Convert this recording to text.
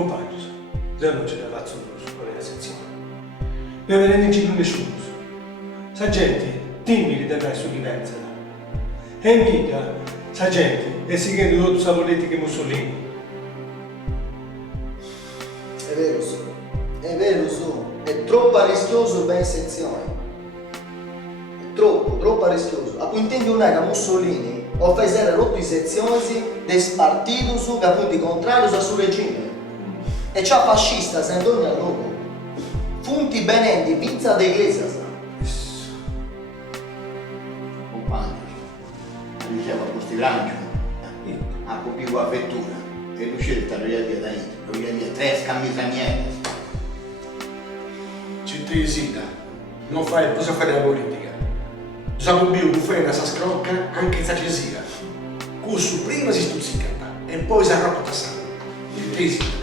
Compagno, se non c'è ragazzo con le sezioni. Non ve ne c'è nessuno. Sa gente timidi deve essere diversa. E in vita, sa gente è seguendo tutta la politica Mussolini. È vero, su. È vero, su. È troppo rischioso per sezioni. È troppo rischioso. A cui intendi una che Mussolini offese tutte le sezioni del partito su che appunto contrario sul regime. E c'è fascista, se ne a loro. Funti benenti, pizza de Iglesias. Compagno, diceva questi lanci, a copiare la vettura, e l'uscita lo via da lì, lo via di tre scammisaniere. Cittadina, non fai cosa fare la politica. Usavo più buffera sa scrocca anche sa cesia. Cusso prima si stuzzica e poi si arrappa tassato. Cittadina.